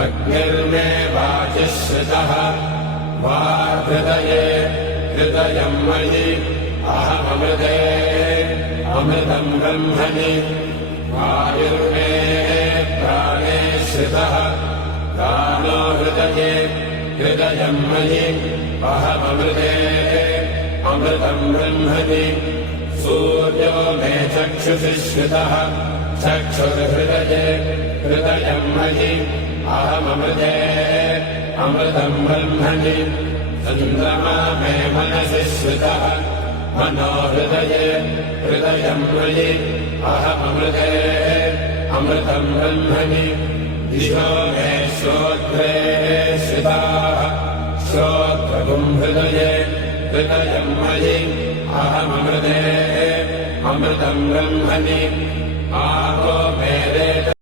अग्निर्मे वाचिश्रितः वाहृदये हृदयम् मयि अहममृते अमृतम् ब्रह्मणि वायुर्मे प्राणे श्रितः प्राणो हृदये हृदयम् मयि अहममृते अमृतम् ब्रह्मणि सूर्यो मे चक्षुषि श्रितः चक्षुर्हृदये हृदयम् मयि अहममृते अमृतम् ब्रह्मणि चन्द्रमा मे मनसि श्रितः मनो हृदये हृदयम् मयि अहममृते अमृतम् ब्रह्मणि दिशो मे श्रोत्रे श्रिताः श्रोत्रगुम् हृदये हृदयम् मयि अहममृते अमृतम् ब्रह्मणि आपो मे